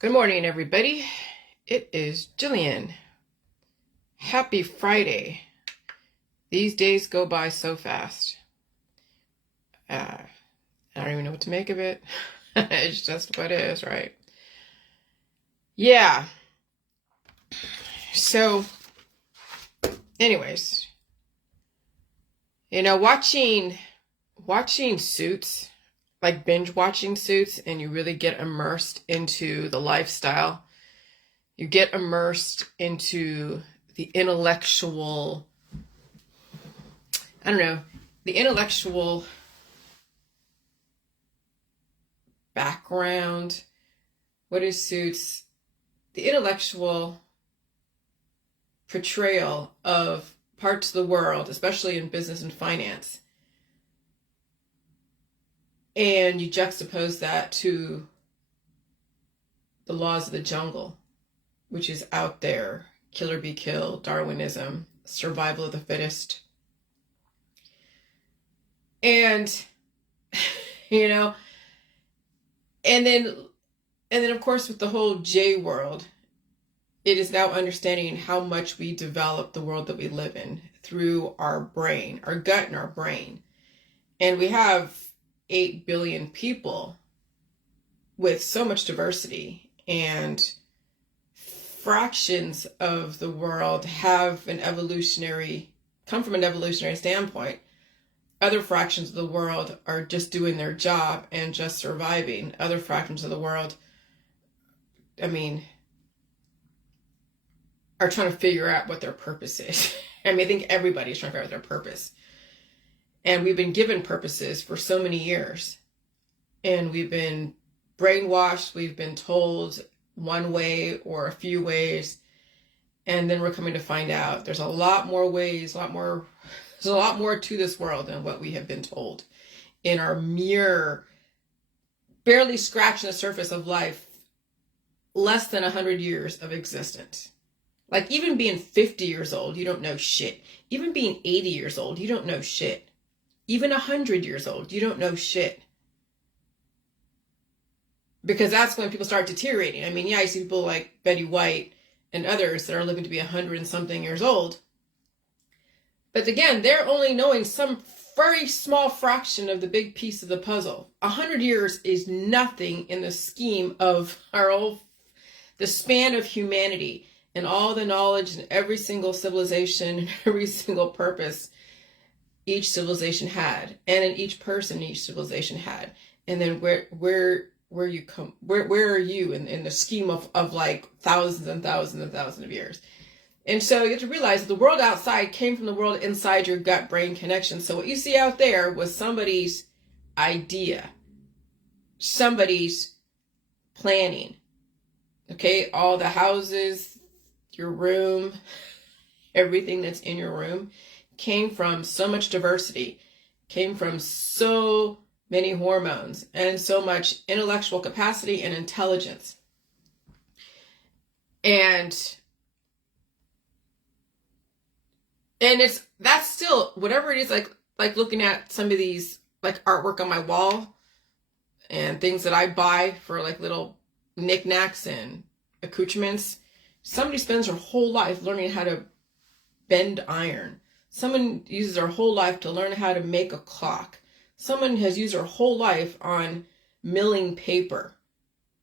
Good morning, everybody. It is Jillian. Happy Friday. These days go by so fast. I don't even know what to make of it. It's just what it is, right? Yeah. So, anyways, watching Suits, like binge watching Suits, and you really get immersed into the lifestyle. You get immersed into the intellectual, the intellectual background. What is Suits? The intellectual portrayal of parts of the world, especially in business and finance. And you juxtapose that to the laws of the jungle, which is out there: kill or be killed, Darwinism, survival of the fittest. And, and then of course with the whole J world, it is now understanding how much we develop the world that we live in through our brain, our gut and our brain. And we have 8 billion people with so much diversity, and fractions of the world have come from an evolutionary standpoint. Other fractions of the world are just doing their job and just surviving. Other fractions of the world, are trying to figure out what their purpose is. I think everybody's trying to figure out their purpose. And we've been given purposes for so many years. And we've been brainwashed. We've been told one way or a few ways. And then we're coming to find out there's a lot more ways, there's a lot more to this world than what we have been told in our mere, barely scratching the surface of life, less than 100 years of existence. Like, even being 50 years old, you don't know shit. Even being 80 years old, you don't know shit. Even 100 years old, you don't know shit. Because that's when people start deteriorating. I see people like Betty White and others that are living to be 100 and something years old. But again, they're only knowing some very small fraction of the big piece of the puzzle. 100 years is nothing in the scheme of the span of humanity and all the knowledge and every single civilization and every single purpose each civilization had, and in each person each civilization had. And then where are you in the scheme of like thousands and thousands and thousands of years? And so you have to realize that the world outside came from the world inside your gut brain connection. So what you see out there was somebody's idea, somebody's planning. Okay, all the houses, your room, everything that's in your room came from so much diversity, came from so many hormones and so much intellectual capacity and intelligence. And that's still, whatever it is, like looking at some of these like artwork on my wall and things that I buy for like little knickknacks and accoutrements. Somebody spends their whole life learning how to bend iron. Someone uses their whole life to learn how to make a clock. Someone has used their whole life on milling paper.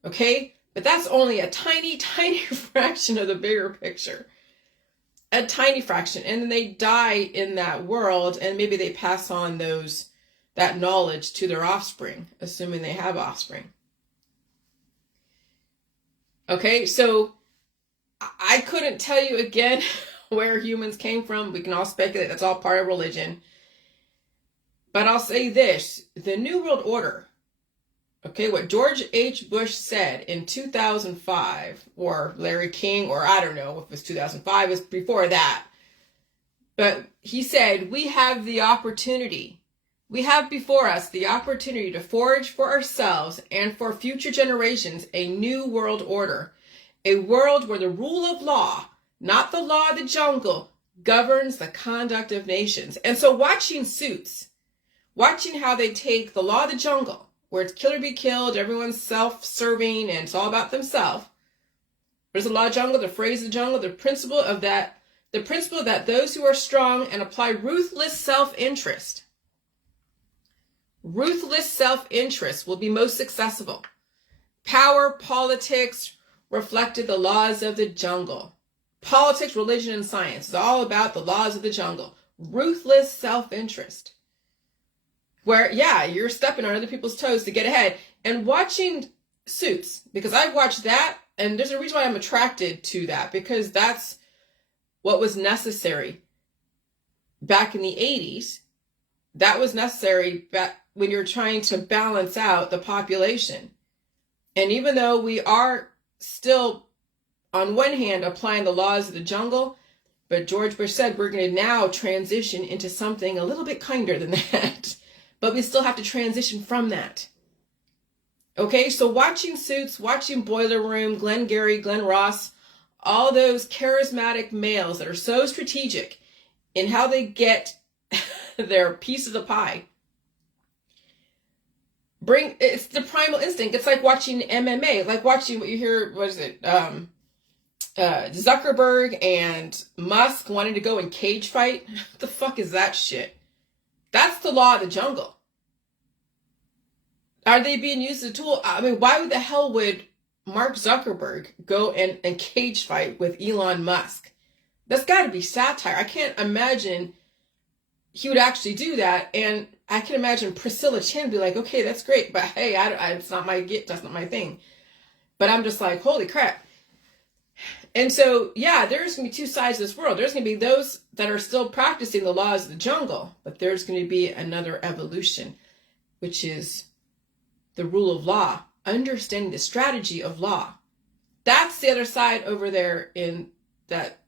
Okay? But that's only a tiny, tiny fraction of the bigger picture. A tiny fraction. And then they die in that world, and maybe they pass on that knowledge to their offspring, assuming they have offspring. Okay, so I couldn't tell you again where humans came from. We can all speculate. That's all part of religion. But I'll say this: the New World Order, okay, what George H. Bush said in 2005, or Larry King, or I don't know if it was 2005, it was before that. But he said, we have before us the opportunity to forge for ourselves and for future generations a new world order. A world where the rule of law, not the law of the jungle, governs the conduct of nations. And so watching Suits, watching how they take the law of the jungle, where it's kill or be killed, everyone's self-serving, and it's all about themselves. There's a law of jungle, the phrase of the jungle, the principle that those who are strong and apply ruthless self-interest will be most successful. Power, politics reflected the laws of the jungle. Politics, religion, and science is all about the laws of the jungle. Ruthless self-interest. Where, yeah, you're stepping on other people's toes to get ahead. And watching Suits, because I've watched that, and there's a reason why I'm attracted to that, because that's what was necessary back in the 80s. That was necessary back when you're trying to balance out the population. And even though we are still, on one hand, applying the laws of the jungle, but George Bush said we're going to now transition into something a little bit kinder than that. But we still have to transition from that. Okay, so watching Suits, watching Boiler Room, Glenn Gary, Glenn Ross, all those charismatic males that are so strategic in how they get their piece of the pie. It's the primal instinct. It's like watching MMA, like watching what you hear, what is it? Zuckerberg and Musk wanting to go and cage fight. What the fuck is that shit? That's the law of the jungle. Are they being used as a tool? I mean, why the hell would Mark Zuckerberg go and cage fight with Elon Musk? That's got to be satire. I can't imagine he would actually do that. And I can imagine Priscilla Chan be like, okay, that's great, but hey, it's not that's not my thing. But I'm just like, holy crap. And so, yeah, there's going to be two sides of this world. There's going to be those that are still practicing the laws of the jungle, but there's going to be another evolution, which is the rule of law, understanding the strategy of law. That's the other side over there in that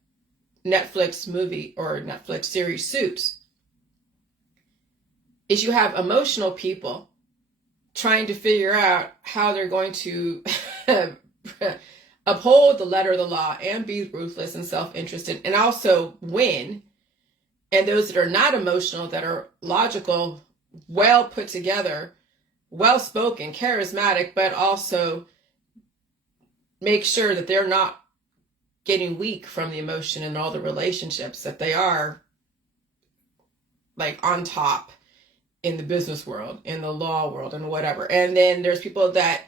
Netflix movie or Netflix series Suits. Is you have emotional people trying to figure out how they're going to uphold the letter of the law and be ruthless and self-interested and also win. And those that are not emotional, that are logical, well put together, well-spoken, charismatic, but also make sure that they're not getting weak from the emotion and all the relationships, that they are like on top in the business world, in the law world, and whatever. And then there's people that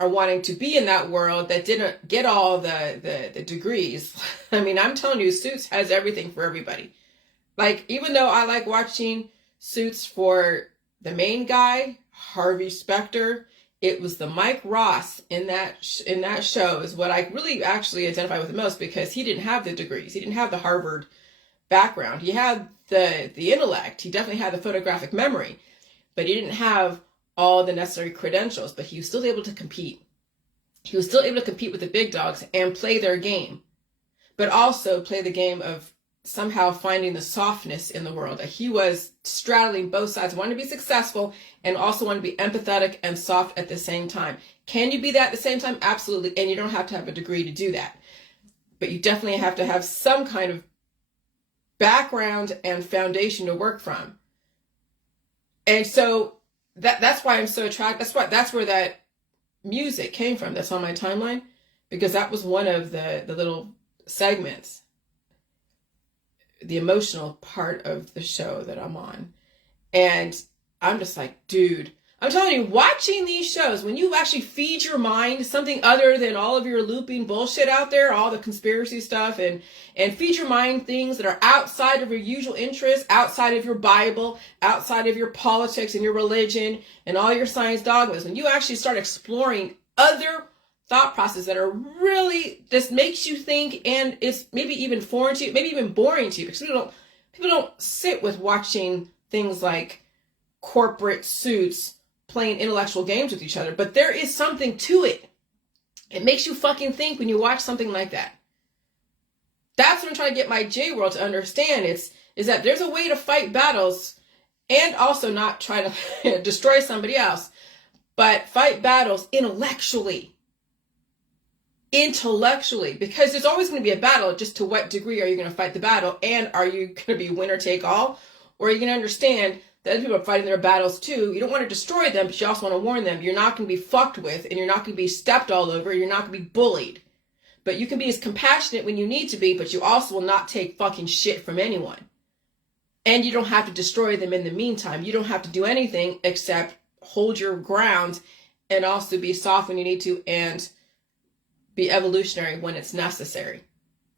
are wanting to be in that world that didn't get all the degrees. I mean, I'm telling you, Suits has everything for everybody. Like, even though I like watching Suits for the main guy, Harvey Specter, it was the Mike Ross in that show is what I really actually identify with the most, because he didn't have the degrees. He didn't have the Harvard background. He had the intellect. He definitely had the photographic memory, but he didn't have all the necessary credentials, but he was still able to compete. He was still able to compete with the big dogs and play their game, but also play the game of somehow finding the softness in the world. That he was straddling both sides, wanting to be successful and also want to be empathetic and soft at the same time. Can you be that at the same time? Absolutely. And you don't have to have a degree to do that, but you definitely have to have some kind of background and foundation to work from. And so that's why I'm so attracted. That's where that music came from. That's on my timeline, because that was one of the little segments, the emotional part of the show that I'm on. And I'm just like, dude, I'm telling you, watching these shows, when you actually feed your mind something other than all of your looping bullshit out there, all the conspiracy stuff, and feed your mind things that are outside of your usual interests, outside of your Bible, outside of your politics and your religion and all your science dogmas, when you actually start exploring other thought processes that are really just makes you think, and it's maybe even foreign to you, maybe even boring to you, because people don't sit with watching things like corporate suits playing intellectual games with each other, but there is something to it. It makes you fucking think when you watch something like that. That's what I'm trying to get my J world to understand. Is that there's a way to fight battles and also not try to destroy somebody else, but fight battles intellectually. Because there's always going to be a battle. Just to what degree are you going to fight the battle, and are you going to be winner take all, or are you going to understand The other people are fighting their battles too. You don't want to destroy them, but you also want to warn them. You're not going to be fucked with, and you're not going to be stepped all over. You're not going to be bullied. But you can be as compassionate when you need to be, but you also will not take fucking shit from anyone. And you don't have to destroy them in the meantime. You don't have to do anything except hold your ground and also be soft when you need to and be evolutionary when it's necessary.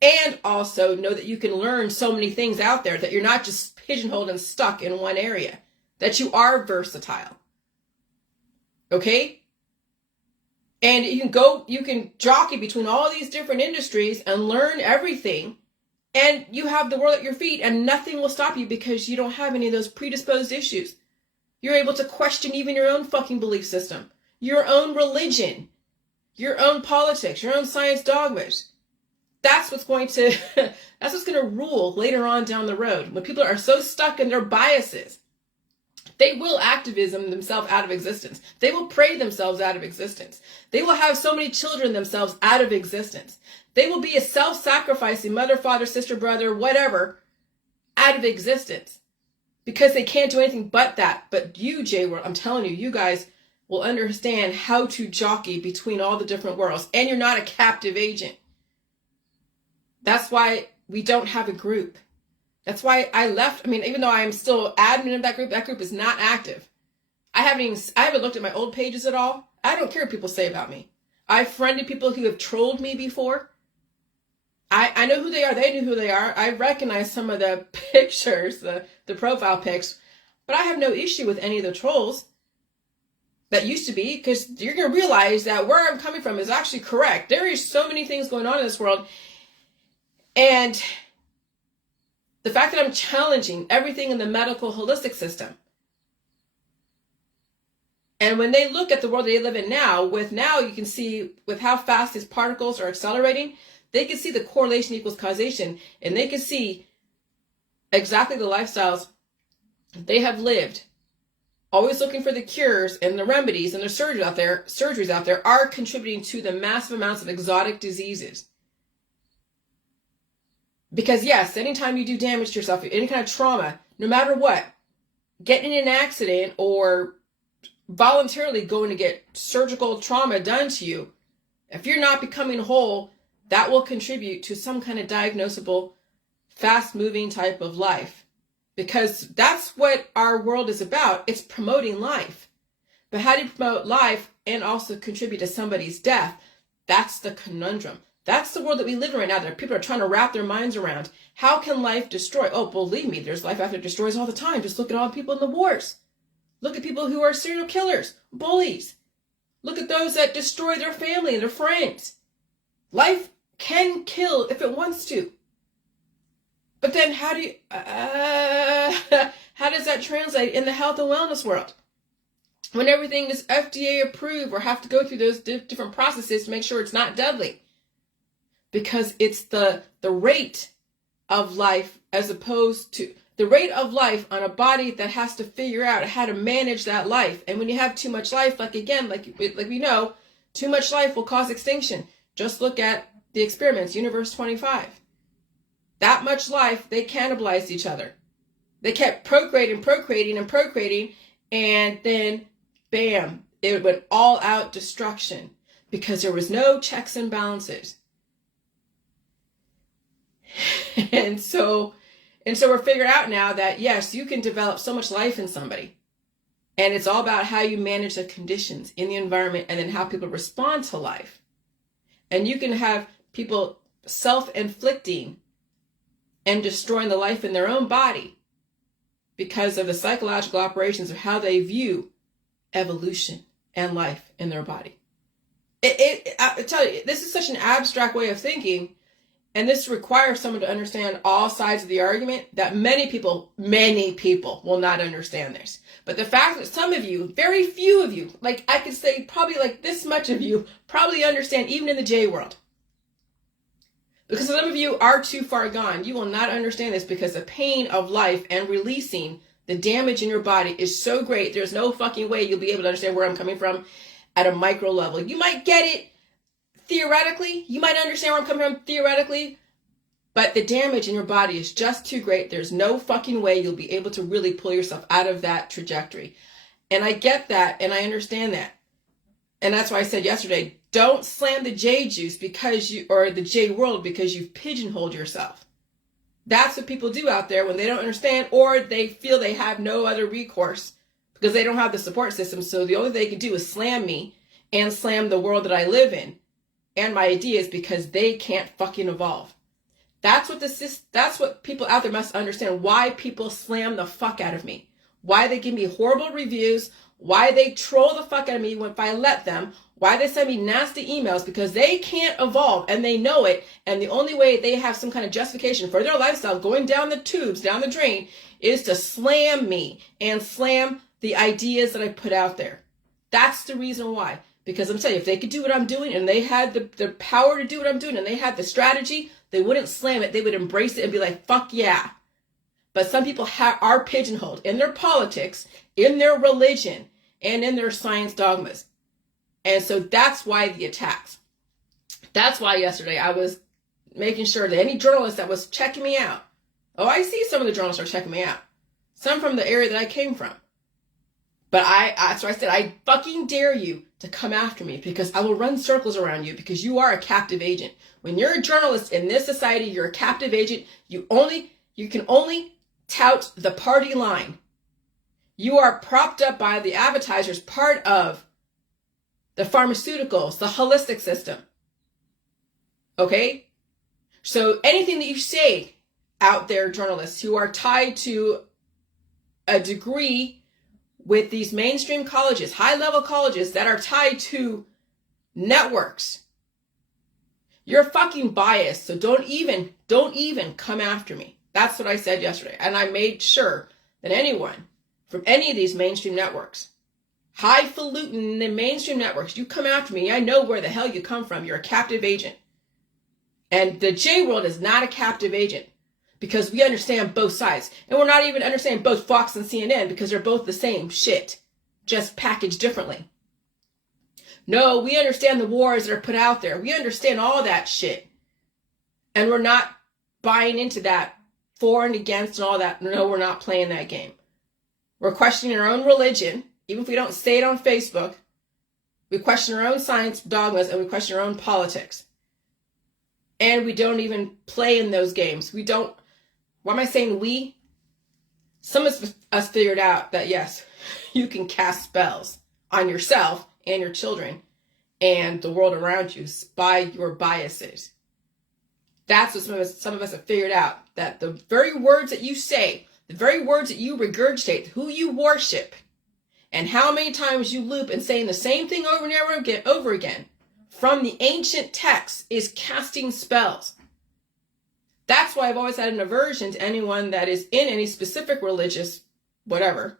And also know that you can learn so many things out there, that you're not just pigeonholed and stuck in one area, that you are versatile. Okay? And you can jockey between all these different industries and learn everything. And you have the world at your feet and nothing will stop you because you don't have any of those predisposed issues. You're able to question even your own fucking belief system, your own religion, your own politics, your own science dogmas. That's what's going to rule later on down the road. When people are so stuck in their biases, they will activism themselves out of existence. They will pray themselves out of existence. They will have so many children themselves out of existence. They will be a self-sacrificing mother, father, sister, brother, whatever, out of existence. Because they can't do anything but that. But you, J-World, I'm telling you, you guys will understand how to jockey between all the different worlds. And you're not a captive agent. That's why we don't have a group. That's why I left. I mean, even though I'm still admin of that group is not active. I haven't looked at my old pages at all. I don't care what people say about me. I've friended people who have trolled me before. I know who they are. They knew who they are. I recognize some of the pictures, the profile pics, but I have no issue with any of the trolls that used to be, because you're going to realize that where I'm coming from is actually correct. There is so many things going on in this world. And the fact that I'm challenging everything in the medical holistic system. And when they look at the world they live in now you can see with how fast these particles are accelerating, they can see the correlation equals causation, and they can see exactly the lifestyles they have lived, always looking for the cures and the remedies, and the surgeries out there are contributing to the massive amounts of exotic diseases. Because yes, anytime you do damage to yourself, any kind of trauma, no matter what, getting in an accident or voluntarily going to get surgical trauma done to you, if you're not becoming whole, that will contribute to some kind of diagnosable, fast-moving type of life. Because that's what our world is about. It's promoting life. But how do you promote life and also contribute to somebody's death? That's the conundrum. That's the world that we live in right now, that people are trying to wrap their minds around. How can life destroy? Oh, believe me, there's life after it destroys all the time. Just look at all the people in the wars. Look at people who are serial killers, bullies. Look at those that destroy their family and their friends. Life can kill if it wants to. But then how does that translate in the health and wellness world? When everything is FDA approved or have to go through those different processes to make sure it's not deadly. Because it's the rate of life as opposed to the rate of life on a body that has to figure out how to manage that life. And when you have too much life, like we know, too much life will cause extinction. Just look at the experiments, Universe 25. That much life, they cannibalized each other. They kept procreating, and then, bam, it went all out destruction because there was no checks and balances. And so we're figuring out now that, yes, you can develop so much life in somebody. And it's all about how you manage the conditions in the environment and then how people respond to life. And you can have people self-inflicting and destroying the life in their own body because of the psychological operations of how they view evolution and life in their body. I tell you, this is such an abstract way of thinking, and this requires someone to understand all sides of the argument, that many people will not understand this. But the fact that some of you, very few of you, like I could say probably like this much of you, probably understand even in the J world. Because some of you are too far gone. You will not understand this because the pain of life and releasing the damage in your body is so great. There's no fucking way you'll be able to understand where I'm coming from at a micro level. You might get it theoretically. You might understand where I'm coming from theoretically. But the damage in your body is just too great. There's no fucking way you'll be able to really pull yourself out of that trajectory. And I get that, and I understand that. And that's why I said yesterday, don't slam the J juice or the J world because you've pigeonholed yourself. That's what people do out there when they don't understand, or they feel they have no other recourse because they don't have the support system. So the only thing they can do is slam me and slam the world that I live in and my ideas because they can't fucking evolve. That's what people out there must understand, why people slam the fuck out of me, why they give me horrible reviews, why they troll the fuck out of me if I let them, why they send me nasty emails, because they can't evolve and they know it. And the only way they have some kind of justification for their lifestyle going down the tubes, down the drain, is to slam me and slam the ideas that I put out there. That's the reason why. Because I'm telling you, if they could do what I'm doing and they had the power to do what I'm doing and they had the strategy, they wouldn't slam it. They would embrace it and be like, fuck yeah. But some people are pigeonholed in their politics, in their religion, and in their science dogmas. And so that's why the attacks. That's why yesterday I was making sure that any journalist that was checking me out, I see some of the journalists are checking me out. Some from the area that I came from. But so I said, I fucking dare you to come after me because I will run circles around you because you are a captive agent. When you're a journalist in this society, you're a captive agent. You can only tout the party line. You are propped up by the advertisers, part of the pharmaceuticals, the holistic system. Okay? So anything that you say out there, journalists who are tied to a degree with these mainstream colleges, high-level colleges that are tied to networks, you're fucking biased. So don't even come after me. That's what I said yesterday. And I made sure that anyone from any of these mainstream networks, highfalutin and mainstream networks, you come after me, I know where the hell you come from. You're a captive agent. And the J world is not a captive agent because we understand both sides. And we're not even understanding both Fox and CNN because they're both the same shit, just packaged differently. No, we understand the wars that are put out there. We understand all that shit. And we're not buying into that for and against and all that. No, we're not playing that game. We're questioning our own religion, even if we don't say it on Facebook. We question our own science dogmas and we question our own politics. And we don't even play in those games. We don't. Why am I saying we? Some of us figured out that, yes, you can cast spells on yourself and your children and the world around you by your biases. That's what some of us have figured out, that the very words that you say, the very words that you regurgitate, who you worship, and how many times you loop and saying the same thing over and over again from the ancient texts is casting spells. That's why I've always had an aversion to anyone that is in any specific religious, whatever,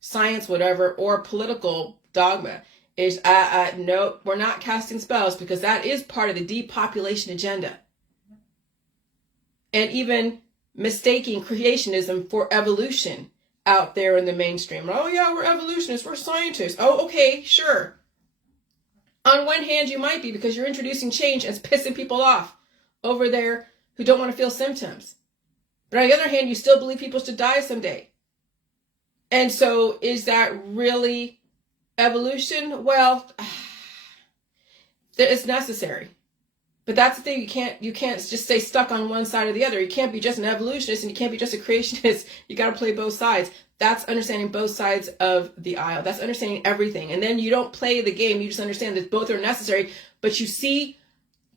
science, whatever, or political dogma. Is, no, we're not casting spells because that is part of the depopulation agenda. And even mistaking creationism for evolution out there in the mainstream. Oh yeah, we're evolutionists, we're scientists. Oh, okay, sure. On one hand, you might be because you're introducing change and it's pissing people off over there who don't want to feel symptoms. But on the other hand, you still believe people should die someday. And so is that really evolution? Well, it's necessary. But that's the thing, you can't just stay stuck on one side or the other. You can't be just an evolutionist and you can't be just a creationist. You got to play both sides. That's understanding both sides of the aisle. That's understanding everything. And then you don't play the game. You just understand that both are necessary. But you see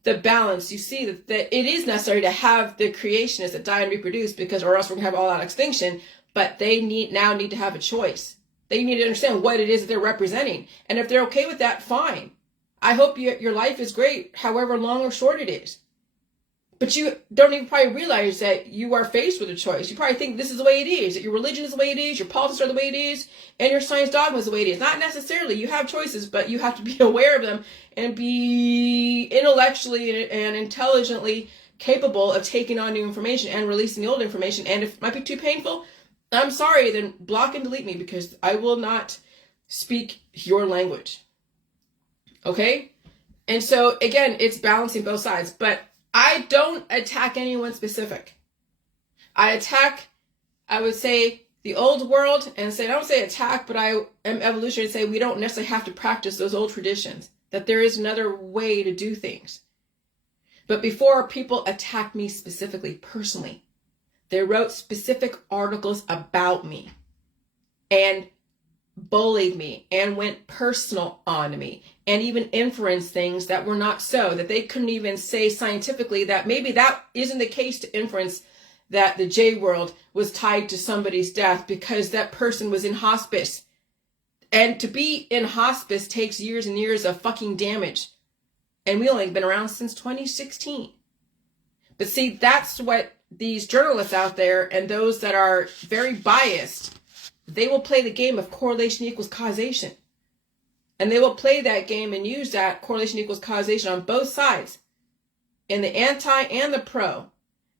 the balance. You see that it is necessary to have the creationists that die and reproduce or else we're going to have all-out extinction. But they now need to have a choice. They need to understand what it is that they're representing. And if they're okay with that, fine. I hope your life is great, however long or short it is. But you don't even probably realize that you are faced with a choice. You probably think this is the way it is, that your religion is the way it is, your politics are the way it is, and your science dogma is the way it is. Not necessarily. You have choices, but you have to be aware of them and be intellectually and intelligently capable of taking on new information and releasing the old information. And if it might be too painful, I'm sorry, then block and delete me because I will not speak your language. Okay? And so, again, it's balancing both sides. But I don't attack anyone specific. I attack, I would say, the old world, and say, I don't say attack, but I am evolutionary and say we don't necessarily have to practice those old traditions, that there is another way to do things. But before people attack me specifically, personally, they wrote specific articles about me and bullied me and went personal on me and even inferenced things that were not so, that they couldn't even say scientifically that maybe that isn't the case, to inference that the J world was tied to somebody's death because that person was in hospice. And to be in hospice takes years and years of fucking damage. And we only been around since 2016. But see, that's what these journalists out there and those that are very biased, they will play the game of correlation equals causation. And they will play that game and use that correlation equals causation on both sides, in the anti and the pro.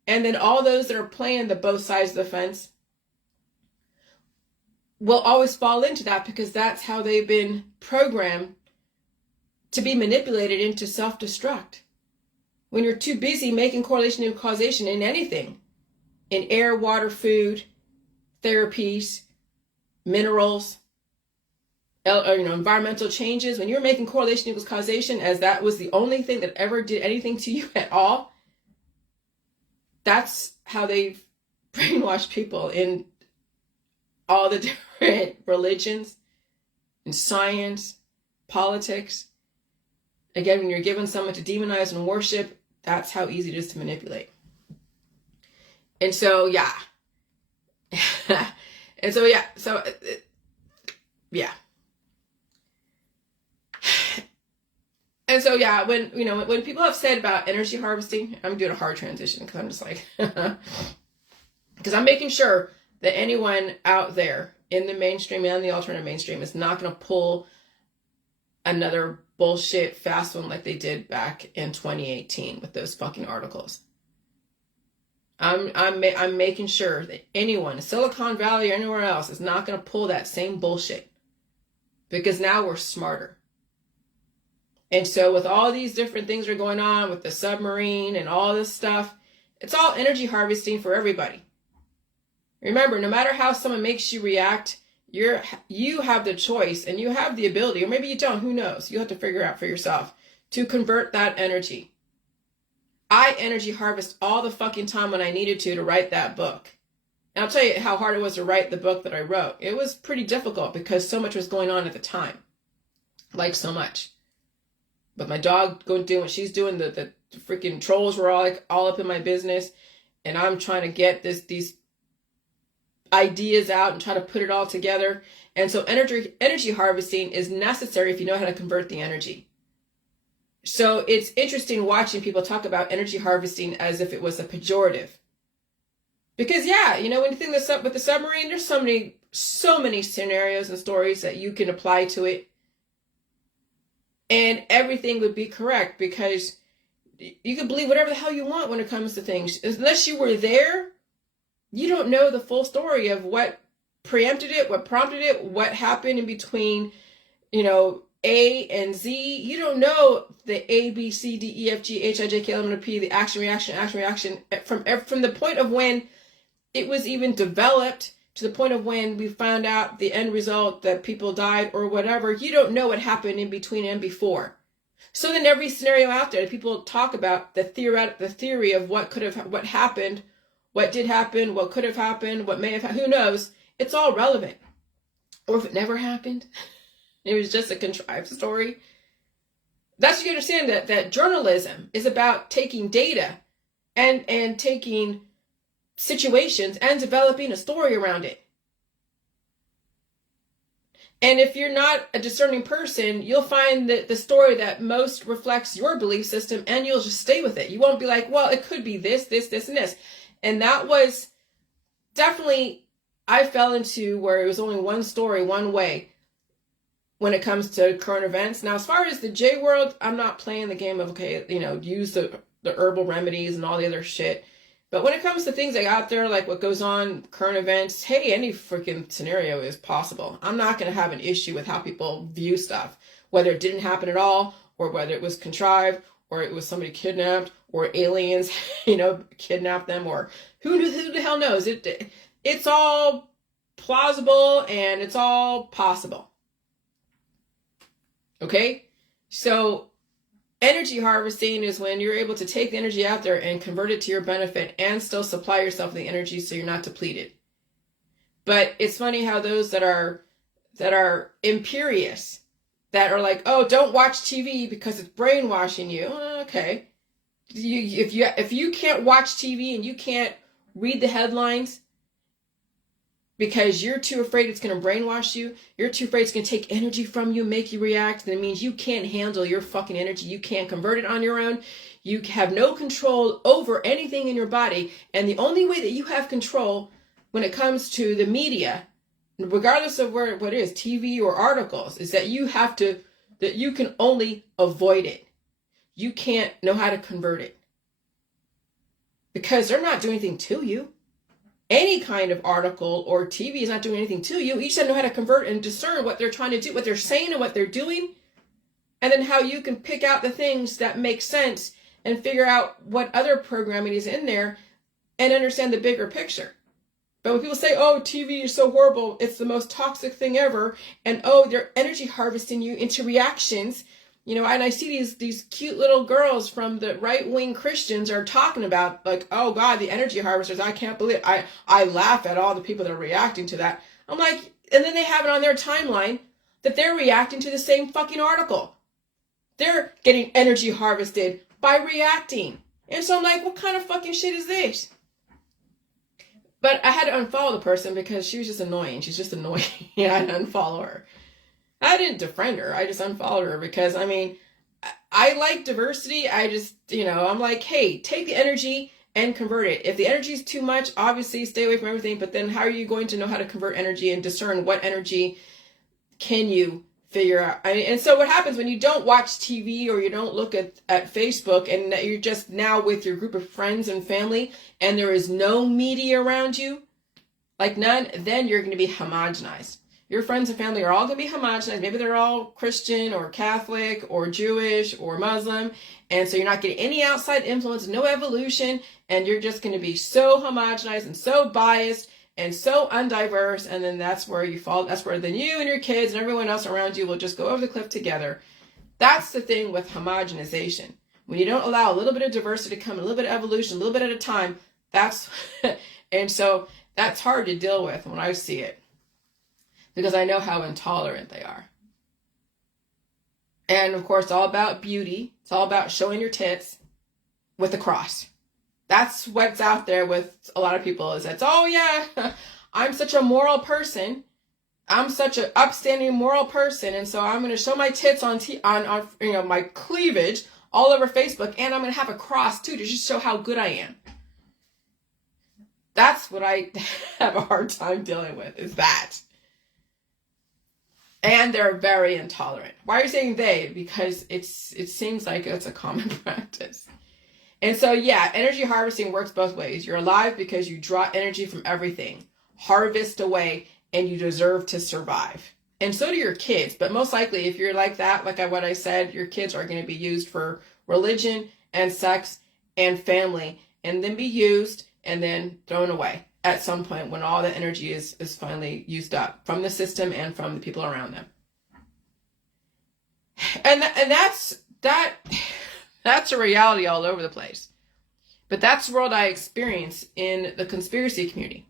And then all those that are playing the both sides of the fence will always fall into that, because that's how they've been programmed to be manipulated into self-destruct. When you're too busy making correlation and causation in anything, in air, water, food, therapies, minerals, environmental changes, when you're making correlation equals causation as that was the only thing that ever did anything to you at all, that's how they've brainwashed people in all the different religions, in science, politics. Again, when you're given someone to demonize and worship, that's how easy it is to manipulate. And so, yeah. And so, yeah. So, yeah. And so, yeah, when people have said about energy harvesting, I'm doing a hard transition because I'm just like, because I'm making sure that anyone out there in the mainstream and the alternative mainstream is not going to pull another bullshit fast one like they did back in 2018 with those fucking articles. I'm making sure that anyone, Silicon Valley or anywhere else, is not going to pull that same bullshit, because now we're smarter. And so with all these different things that are going on with the submarine and all this stuff, it's all energy harvesting for everybody. Remember, no matter how someone makes you react, you have the choice and you have the ability, or maybe you don't, who knows? You have to figure out for yourself to convert that energy. I energy harvest all the fucking time when I needed to write that book. And I'll tell you how hard it was to write the book that I wrote. It was pretty difficult because so much was going on at the time. Like so much. But my dog doing what she's doing, the freaking trolls were all up in my business, and I'm trying to get these ideas out and try to put it all together. And so energy harvesting is necessary if you know how to convert the energy. So it's interesting watching people talk about energy harvesting as if it was a pejorative. Because yeah, when you think with the submarine, there's so many scenarios and stories that you can apply to it. And everything would be correct, because you can believe whatever the hell you want when it comes to things. Unless you were there, you don't know the full story of what preempted it, what prompted it, what happened in between, A and Z. You don't know the A, B, C, D, E, F, G, H, I, J, K, L, M, N, P, the action, reaction from the point of when it was even developed to the point of when we found out the end result that people died or whatever. You don't know what happened in between and before. So then every scenario out there, people talk about the theory of what happened, what did happen, what could have happened, what may have happened, who knows? It's all relevant. Or if it never happened, it was just a contrived story. That's what you understand, that journalism is about taking data and taking situations and developing a story around it. And if you're not a discerning person, you'll find that the story that most reflects your belief system, and you'll just stay with it. You won't be like, well, it could be this, this, this, and this. And that was definitely, I fell into where it was only one story, one way when it comes to current events. Now, as far as the J world, I'm not playing the game of, use the herbal remedies and all the other shit. But when it comes to things like out there, like what goes on, current events, hey, any freaking scenario is possible. I'm not going to have an issue with how people view stuff, whether it didn't happen at all, or whether it was contrived, or it was somebody kidnapped, or aliens, kidnap them, or who the hell knows? It's all plausible and it's all possible. Okay? So energy harvesting is when you're able to take the energy out there and convert it to your benefit and still supply yourself the energy so you're not depleted. But it's funny how those that are imperious, that are like, oh, don't watch TV because it's brainwashing you. Okay. If you can't watch TV and you can't read the headlines because you're too afraid it's going to brainwash you, you're too afraid it's going to take energy from you, make you react, then it means you can't handle your fucking energy. You can't convert it on your own. You have no control over anything in your body. And the only way that you have control when it comes to the media, regardless of what it is, TV or articles, is that you can only avoid it. You can't know how to convert it. Because they're not doing anything to you. Any kind of article or TV is not doing anything to you. You just have to know how to convert and discern what they're trying to do, what they're saying and what they're doing. And then how you can pick out the things that make sense and figure out what other programming is in there and understand the bigger picture. But when people say, oh, TV is so horrible, it's the most toxic thing ever, and oh, they're energy harvesting you into reactions, and I see these cute little girls from the right-wing Christians are talking about, like, oh God, the energy harvesters, I can't believe it. I laugh at all the people that are reacting to that. I'm like, and then they have it on their timeline that they're reacting to the same fucking article. They're getting energy harvested by reacting. And so I'm like, what kind of fucking shit is this? But I had to unfollow the person because she was just annoying. She's just annoying. I had to unfollow her. I didn't defriend her. I just unfollowed her because, I like diversity. I just, I'm like, hey, take the energy and convert it. If the energy is too much, obviously stay away from everything. But then how are you going to know how to convert energy and discern what energy can you figure out? And so what happens when you don't watch TV or you don't look at Facebook and that you're just now with your group of friends and family and there is no media around you, like none, then you're going to be homogenized. Your friends and family are all going to be homogenized. Maybe they're all Christian or Catholic or Jewish or Muslim. And so you're not getting any outside influence, no evolution. And you're just going to be so homogenized and so biased and so undiverse. And then that's where you fall. That's where then you and your kids and everyone else around you will just go over the cliff together. That's the thing with homogenization. When you don't allow a little bit of diversity to come, a little bit of evolution, a little bit at a time, and so that's hard to deal with when I see it. Because I know how intolerant they are. And of course, it's all about beauty. It's all about showing your tits with a cross. That's what's out there with a lot of people is that, oh yeah, I'm such a moral person. I'm such an upstanding moral person. And so I'm going to show my tits on my cleavage all over Facebook. And I'm going to have a cross too to just show how good I am. That's what I have a hard time dealing with, is that. And they're very intolerant. Why are you saying they? Because it seems like it's a common practice. And so, yeah, energy harvesting works both ways. You're alive because you draw energy from everything. Harvest away, and you deserve to survive. And so do your kids. But most likely, if you're like that, like what I said, your kids are going to be used for religion and sex and family. And then be used and then thrown away at some point when all the energy is finally used up from the system and from the people around them. And that's a reality all over the place. But that's the world I experience in the conspiracy community.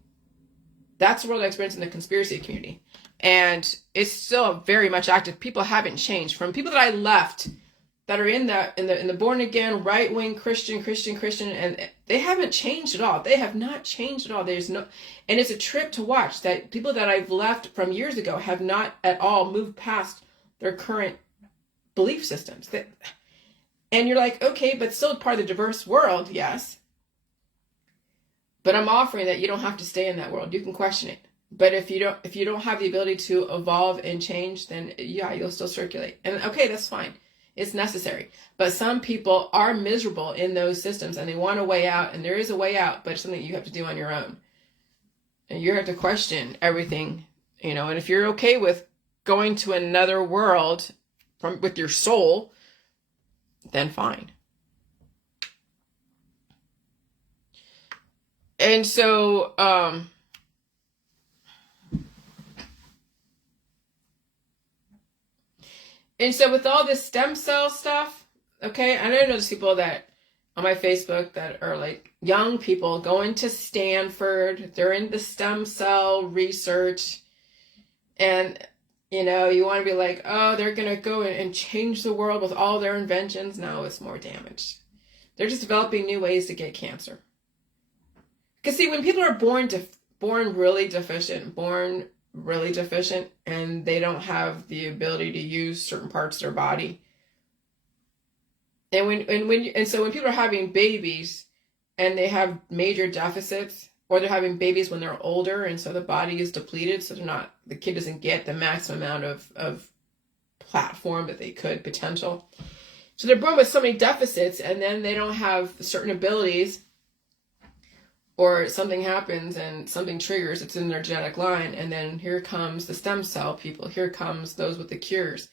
That's the world I experience in the conspiracy community. And it's still very much active. People haven't changed. From people that I left that are in the born again, right wing Christian, and they haven't changed at all. They have not changed at all. And it's a trip to watch that people that I've left from years ago have not at all moved past their current belief systems. And you're like, okay, but still part of the diverse world, yes. But I'm offering that you don't have to stay in that world. You can question it. But if you don't have the ability to evolve and change, then yeah, you'll still circulate. And okay, that's fine. It's necessary. But some people are miserable in those systems and they want a way out, and there is a way out, but it's something you have to do on your own. And you have to question everything, and if you're okay with going to another world with your soul, then fine. And so, with all this stem cell stuff, okay, I know there's people that on my Facebook that are like young people going to Stanford. They're in the stem cell research. And, you know, you want to be like, oh, they're going to go and change the world with all their inventions. No, it's more damage. They're just developing new ways to get cancer. Because, see, when people are born really deficient, and they don't have the ability to use certain parts of their body. And so when people are having babies and they have major deficits, or they're having babies when they're older, and so the body is depleted, so the kid doesn't get the maximum amount of platform that they could, potential. So they're born with so many deficits, and then they don't have certain abilities, or something happens and something triggers, it's in their genetic line, and then here comes the stem cell people, here comes those with the cures.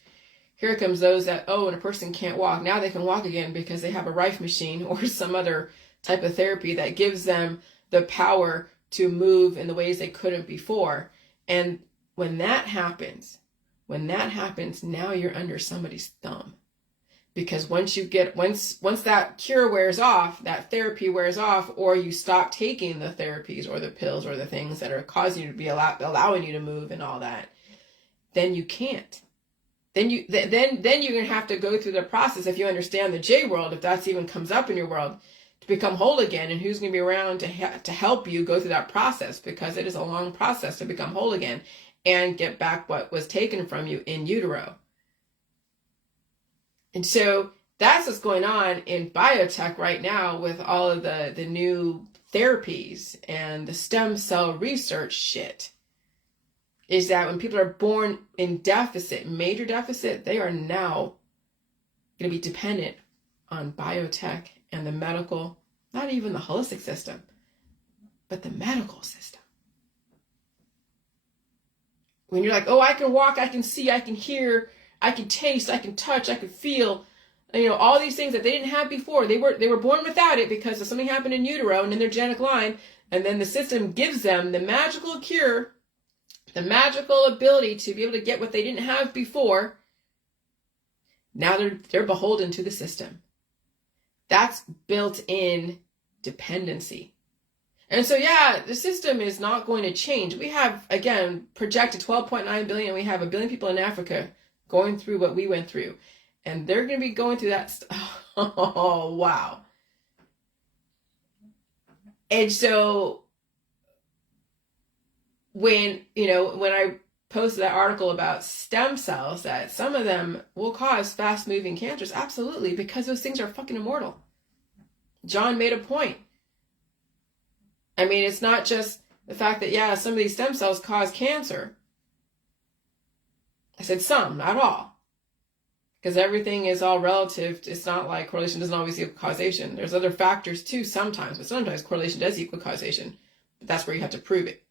Here comes those that, when a person can't walk, now they can walk again because they have a Rife machine or some other type of therapy that gives them the power to move in the ways they couldn't before. And when that happens, now you're under somebody's thumb. Because once that cure wears off, that therapy wears off, or you stop taking the therapies or the pills or the things that are causing you to be allowing you to move and all that, then you can't. Then you're gonna have to go through the process, if you understand the J world, if that's even comes up in your world, to become whole again. And who's gonna be around to help you go through that process, because it is a long process to become whole again and get back what was taken from you in utero. And so that's what's going on in biotech right now with all of the new therapies and the stem cell research shit. Is that when people are born in major deficit, they are now going to be dependent on biotech and the medical, not even the holistic system, but the medical system. When you're like, I can walk, I can see, I can hear, I can taste, I can touch, I can feel, all these things that they didn't have before. They were born without it because of something happened in utero and in their genetic line, and then the system gives them the magical cure, the magical ability to be able to get what they didn't have before. Now they're beholden to the system. That's built-in dependency. And so, the system is not going to change. We have, again, projected 12.9 billion. We have 1 billion people in Africa going through what we went through. And they're going to be going through that. Oh, wow. And so when I posted that article about stem cells, that some of them will cause fast-moving cancers, absolutely, because those things are fucking immortal. John made a point. I mean, it's not just the fact that, some of these stem cells cause cancer. I said some, not all. Because everything is all relative. It's not like correlation doesn't always equal causation. There's other factors too sometimes, but sometimes correlation does equal causation. But that's where you have to prove it.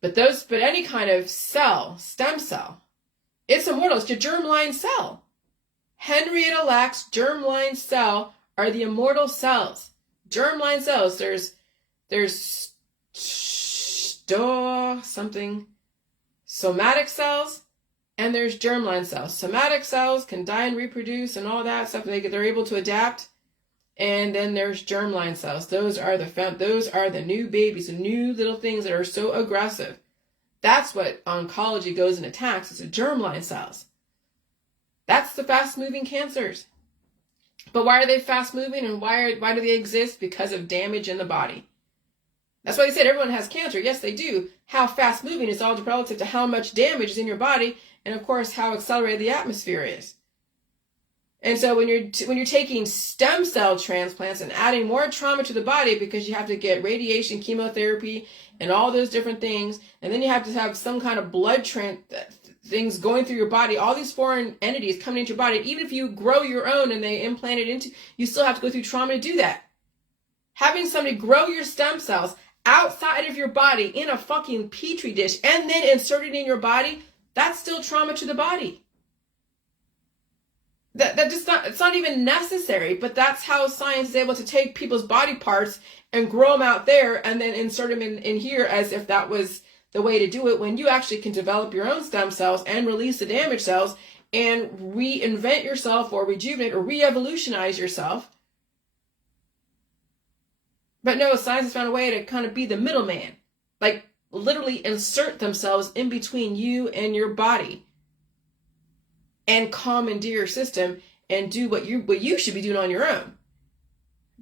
But any kind of cell, stem cell, it's immortal. It's your germline cell. Henrietta Lacks' germline cell are the immortal cells. Germline cells. There's somatic cells, and there's germline cells. Somatic cells can die and reproduce and all that stuff. They're able to adapt. And then there's germline cells. Those are the new babies, the new little things that are so aggressive. That's what oncology goes and attacks. It's the germline cells. That's the fast-moving cancers. But why are they fast-moving, and why do they exist? Because of damage in the body. That's why I said everyone has cancer. Yes, they do. How fast-moving is all relative to how much damage is in your body, and of course how accelerated the atmosphere is. And so when you're taking stem cell transplants and adding more trauma to the body, because you have to get radiation, chemotherapy, and all those different things, and then you have to have some kind of blood things going through your body, all these foreign entities coming into your body. And even if you grow your own and they implant it into, you still have to go through trauma to do that. Having somebody grow your stem cells outside of your body in a fucking petri dish and then insert it in your body, that's still trauma to the body. it's not even necessary, but that's how science is able to take people's body parts and grow them out there and then insert them in here as if that was the way to do it, when you actually can develop your own stem cells and release the damaged cells and reinvent yourself or rejuvenate or re-evolutionize yourself. But no, science has found a way to kind of be the middleman, like literally insert themselves in between you and your body and commandeer your system and do what you should be doing on your own.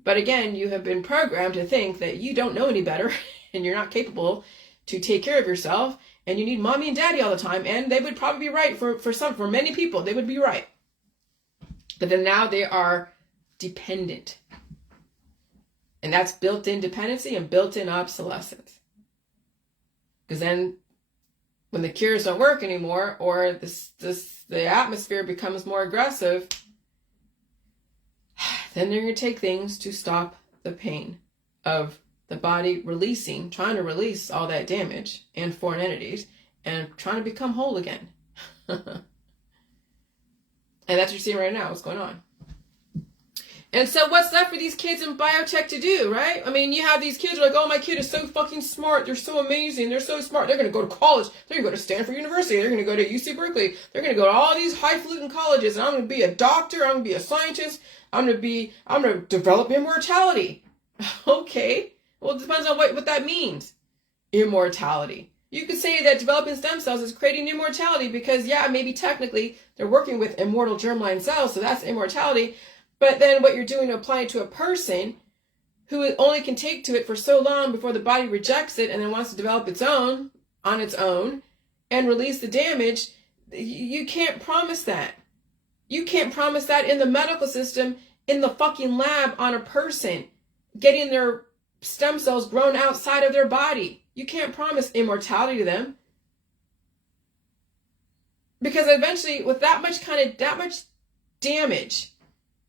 But again, you have been programmed to think that you don't know any better and you're not capable to take care of yourself, and you need mommy and daddy all the time. And they would probably be right for many people, they would be right. But then now they are dependent. And that's built-in dependency and built-in obsolescence. Because then when the cures don't work anymore, or the atmosphere becomes more aggressive, then they're going to take things to stop the pain of the body trying to release all that damage and foreign entities and trying to become whole again. And that's what you're seeing right now, what's going on. And so what's left for these kids in biotech to do, right? I mean, you have these kids who are like, oh, my kid is so fucking smart. They're so amazing. They're so smart. They're going to go to college. They're going to go to Stanford University. They're going to go to UC Berkeley. They're going to go to all these highfalutin colleges. And I'm going to be a doctor. I'm going to be a scientist. I'm going to develop immortality. Okay. Well, it depends on what that means. Immortality. You could say that developing stem cells is creating immortality because, yeah, maybe technically they're working with immortal germline cells, so that's immortality. But then what you're doing to apply it to a person who only can take to it for so long before the body rejects it and then wants to develop on its own and release the damage, you can't promise that. You can't promise that in the medical system, in the fucking lab on a person, getting their stem cells grown outside of their body. You can't promise immortality to them. Because eventually, with that much damage,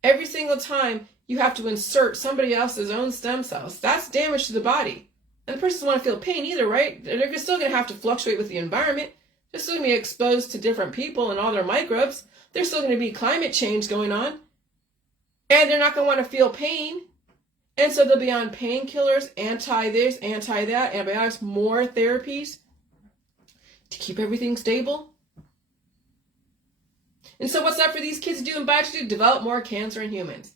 every single time you have to insert somebody else's own stem cells, that's damage to the body. And the person doesn't want to feel pain either, right? They're still going to have to fluctuate with the environment. They're still going to be exposed to different people and all their microbes. There's still going to be climate change going on. And they're not going to want to feel pain. And so they'll be on painkillers, anti-this, anti-that, antibiotics, more therapies to keep everything stable. And so what's left for these kids to do in biology? Develop more cancer in humans.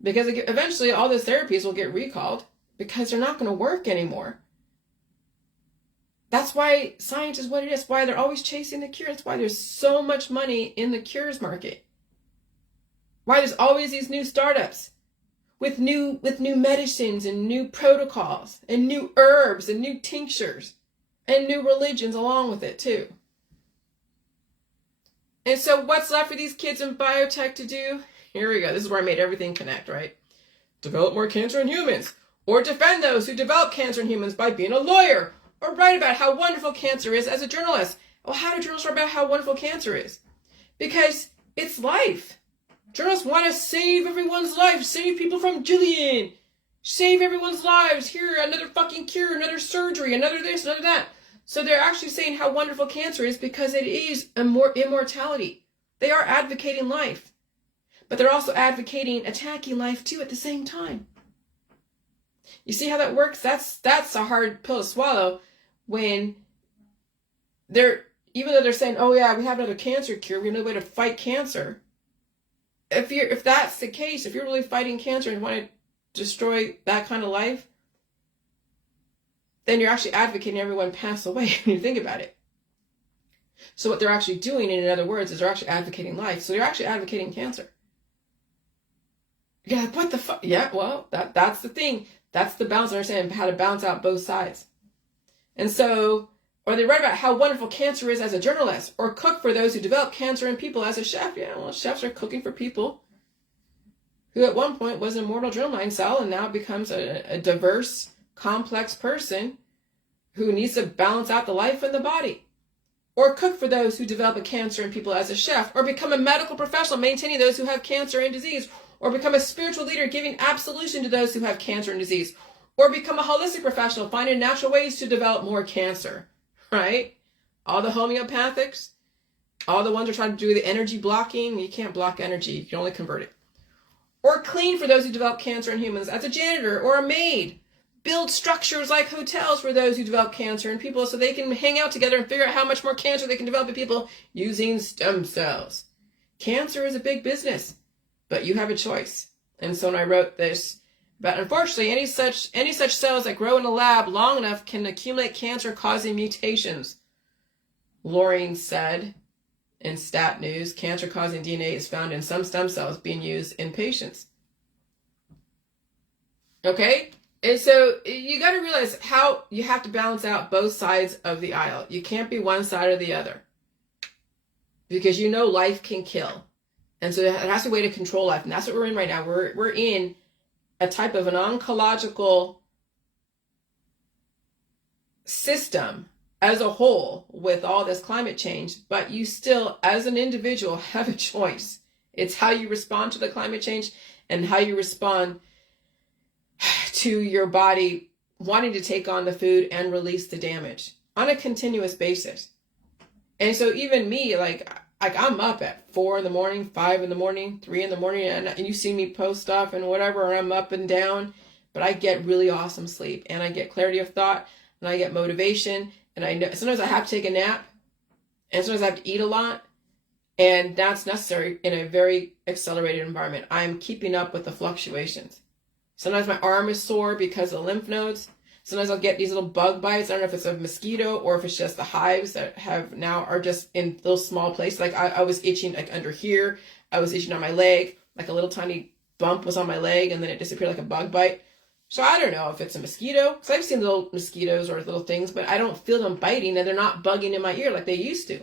Because eventually all those therapies will get recalled because they're not going to work anymore. That's why science is what it is. That's why they're always chasing the cure. That's why there's so much money in the cures market. Why there's always these new startups with new medicines and new protocols and new herbs and new tinctures and new religions along with it too. And so what's left for these kids in biotech to do? Here we go. This is where I made everything connect, right? Develop more cancer in humans, or defend those who develop cancer in humans by being a lawyer, or write about how wonderful cancer is as a journalist. Well, how do journalists write about how wonderful cancer is? Because it's life. Journalists want to save everyone's life, save people from Jillian, save everyone's lives. Here, another fucking cure, another surgery, another this, another that. So they're actually saying how wonderful cancer is because it is immortality. They are advocating life. But they're also advocating attacking life too at the same time. You see how that works? That's a hard pill to swallow when even though they're saying, oh yeah, we have another cancer cure, we have no way to fight cancer. If that's the case, if you're really fighting cancer and want to destroy that kind of life, then you're actually advocating everyone pass away when you think about it. So what they're actually doing, in other words, is they're actually advocating life. So they're actually advocating cancer. You're like, what the fuck? Yeah, well, that's the thing. That's the balance. I understand how to balance out both sides. And so, or they write about how wonderful cancer is as a journalist, or cook for those who develop cancer in people as a chef. Yeah, well, chefs are cooking for people who at one point was an immortal germline cell and now becomes a diverse, complex person who needs to balance out the life and the body. Or cook for those who develop a cancer in people as a chef, or become a medical professional maintaining those who have cancer and disease, or become a spiritual leader giving absolution to those who have cancer and disease, or become a holistic professional finding natural ways to develop more cancer, right? All the homeopathics, All the ones that are trying to do the energy blocking, you can't block energy. You can only convert it. Or clean for those who develop cancer in humans as a janitor or a maid. Build structures like hotels for those who develop cancer in people so they can hang out together and figure out how much more cancer they can develop in people using stem cells. Cancer is a big business, but you have a choice. And so when I wrote this, but unfortunately, any such cells that grow in a lab long enough can accumulate cancer-causing mutations. Lauren said in Stat News, cancer-causing DNA is found in some stem cells being used in patients. Okay? And so you got to realize how you have to balance out both sides of the aisle. You can't be one side or the other. Because you know life can kill. And so it has to be a way to control life. And that's what we're in right now. We're in a type of an oncological system as a whole with all this climate change, but you still, as an individual, have a choice. It's how you respond to the climate change and how you respond to your body wanting to take on the food and release the damage on a continuous basis. And so even me, like I'm up at 4 a.m, 5 a.m, 3 a.m, and you see me post stuff and whatever, and I'm up and down, but I get really awesome sleep and I get clarity of thought and I get motivation, and I know sometimes I have to take a nap and sometimes I have to eat a lot, and that's necessary in a very accelerated environment. I'm keeping up with the fluctuations. Sometimes my arm is sore because of the lymph nodes. Sometimes I'll get these little bug bites. I don't know if it's a mosquito or if it's just the hives that are just in those small places. Like I was itching like under here. I was itching on my leg. Like a little tiny bump was on my leg and then it disappeared like a bug bite. So I don't know if it's a mosquito. Because I've seen little mosquitoes or little things, but I don't feel them biting and they're not bugging in my ear like they used to.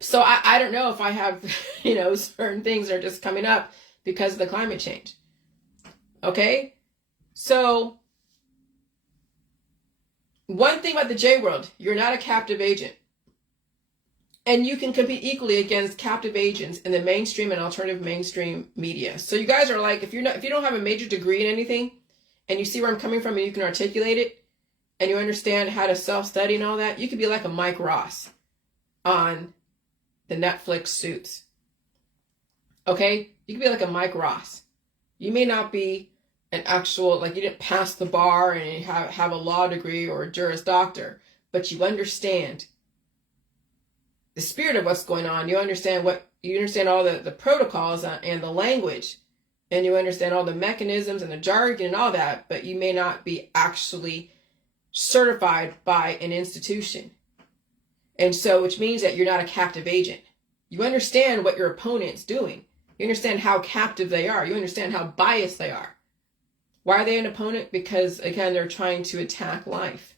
So I don't know if I have, certain things are just coming up because of the climate change. Okay? So one thing about the J world, you're not a captive agent. And you can compete equally against captive agents in the mainstream and alternative mainstream media. So you guys are like, if you don't have a major degree in anything and you see where I'm coming from and you can articulate it and you understand how to self-study and all that, you could be like a Mike Ross on the Netflix Suits. Okay? You could be like a Mike Ross. You may not be an actual, like you didn't pass the bar and you have a law degree or a Juris Doctor, but you understand the spirit of what's going on. You understand all the protocols and the language, and you understand all the mechanisms and the jargon and all that, but you may not be actually certified by an institution. And so, which means that you're not a captive agent. You understand what your opponent's doing. You understand how captive they are. You understand how biased they are. Why are they an opponent? Because, again, they're trying to attack life.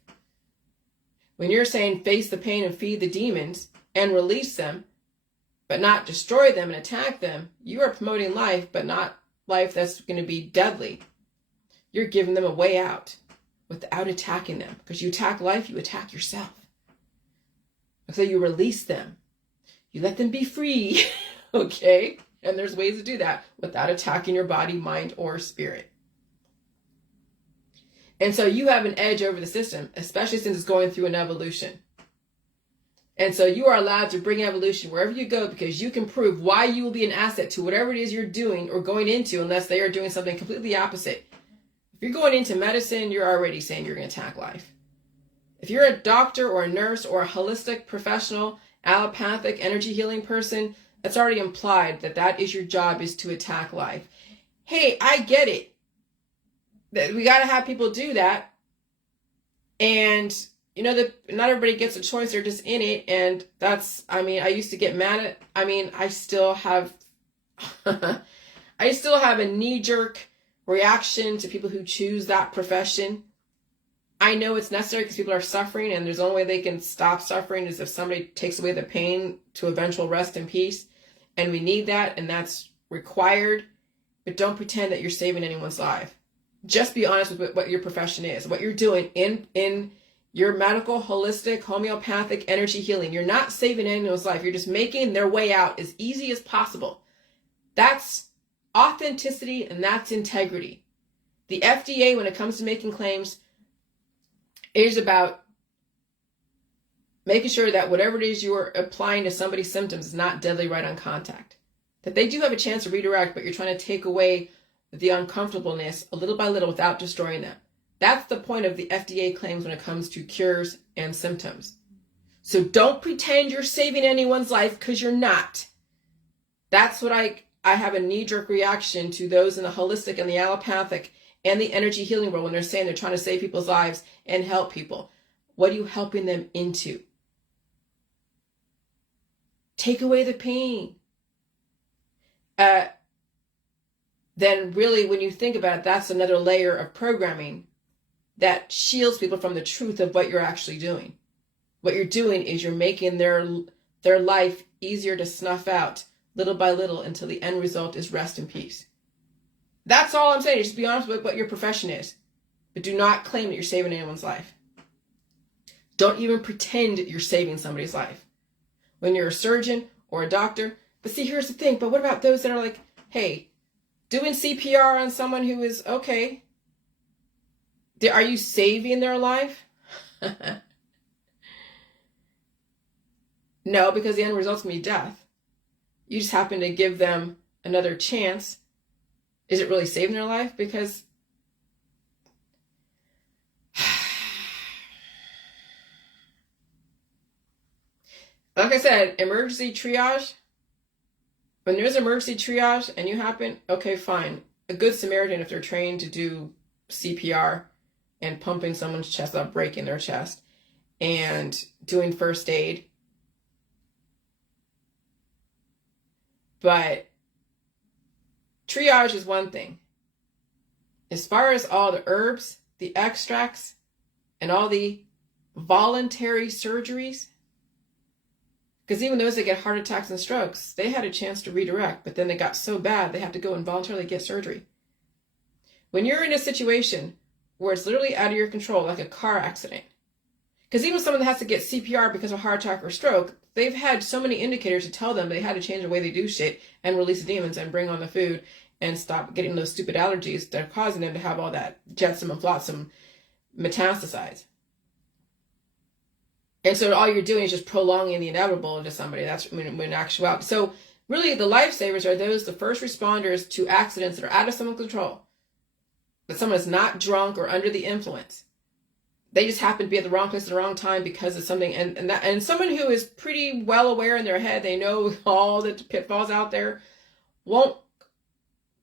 When you're saying face the pain and feed the demons and release them, but not destroy them and attack them, you are promoting life, but not life that's going to be deadly. You're giving them a way out without attacking them. Because you attack life, you attack yourself. So you release them. You let them be free, okay? And there's ways to do that without attacking your body, mind, or spirit. And so you have an edge over the system, especially since it's going through an evolution. And so you are allowed to bring evolution wherever you go because you can prove why you will be an asset to whatever it is you're doing or going into, unless they are doing something completely opposite. If you're going into medicine, you're already saying you're going to attack life. If you're a doctor or a nurse or a holistic professional, allopathic, energy healing person, that's already implied that is your job, is to attack life. Hey, I get it. We got to have people do that. And, not everybody gets a choice. They're just in it. And I used to get mad at, I still have a knee-jerk reaction to people who choose that profession. I know it's necessary because people are suffering, and there's the only way they can stop suffering is if somebody takes away the pain to eventual rest in peace. And we need that, and that's required. But don't pretend that you're saving anyone's life. Just be honest with what your profession is, what you're doing in your medical, holistic, homeopathic energy healing. You're not saving anyone's life. You're just making their way out as easy as possible. That's authenticity, and that's integrity. The FDA, when it comes to making claims, is about making sure that whatever it is you're applying to somebody's symptoms is not deadly right on contact. That they do have a chance to redirect, but you're trying to take away the uncomfortableness a little by little without destroying them. That's the point of the FDA claims when it comes to cures and symptoms. So don't pretend you're saving anyone's life, because you're not. That's what I have a knee-jerk reaction to those in the holistic and the allopathic and the energy healing world when they're saying they're trying to save people's lives and help people. What are you helping them into? Take away the pain. Then really, when you think about it, that's another layer of programming that shields people from the truth of what you're actually doing. What you're doing is you're making their life easier to snuff out little by little until the end result is rest and peace. That's all I'm saying. Just be honest with what your profession is. But do not claim that you're saving anyone's life. Don't even pretend you're saving somebody's life. When you're a surgeon or a doctor. But see, here's the thing. But what about those that are like, hey, doing CPR on someone who is okay? Are you saving their life? No, because the end result's going to be death. You just happen to give them another chance. Is it really saving their life? Because like I said, emergency triage, when there's emergency triage and you happen, okay, fine. A good Samaritan, if they're trained to do CPR and pumping someone's chest up, breaking their chest, and doing first aid. But triage is one thing. As far as all the herbs, the extracts, and all the voluntary surgeries, because even those that get heart attacks and strokes, they had a chance to redirect, but then they got so bad they have to go and voluntarily get surgery. When you're in a situation where it's literally out of your control, like a car accident, because even someone that has to get CPR because of a heart attack or stroke, they've had so many indicators to tell them they had to change the way they do shit and release the demons and bring on the food and stop getting those stupid allergies that are causing them to have all that jetsam and flotsam metastasize. And so all you're doing is just prolonging the inevitable to somebody. That's when actuality. So really the lifesavers are those, the first responders to accidents that are out of someone's control. That someone is not drunk or under the influence. They just happen to be at the wrong place at the wrong time because of something. And someone who is pretty well aware in their head, they know all the pitfalls out there, won't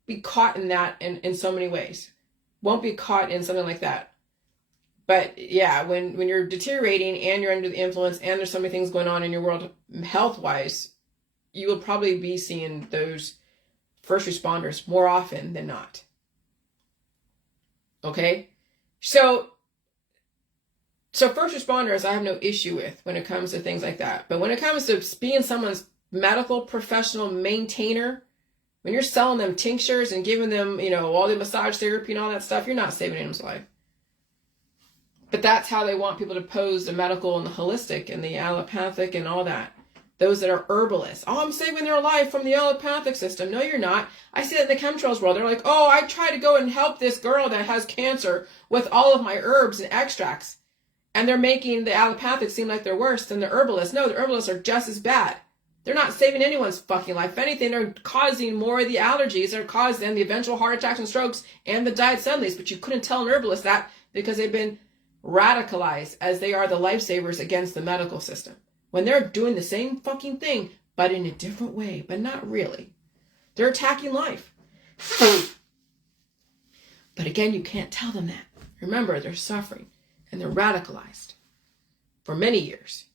be caught in that in so many ways. Won't be caught in something like that. But yeah, when you're deteriorating and you're under the influence and there's so many things going on in your world health-wise, you will probably be seeing those first responders more often than not. Okay? So first responders I have no issue with when it comes to things like that. But when it comes to being someone's medical professional maintainer, when you're selling them tinctures and giving them, all the massage therapy and all that stuff, you're not saving anyone's life. But that's how they want people to pose the medical and the holistic and the allopathic and all that. Those that are herbalists. Oh, I'm saving their life from the allopathic system. No, you're not. I see that in the chemtrails world. They're like, oh, I try to go and help this girl that has cancer with all of my herbs and extracts. And they're making the allopathic seem like they're worse than the herbalists. No, the herbalists are just as bad. They're not saving anyone's fucking life. If anything, they're causing more of the allergies. They're causing the eventual heart attacks and strokes and the diet suddenlies. But you couldn't tell an herbalist that because they've been radicalized as they are the lifesavers against the medical system. When they're doing the same fucking thing, but in a different way, but not really. They're attacking life. But again, you can't tell them that. Remember, they're suffering and they're radicalized for many years.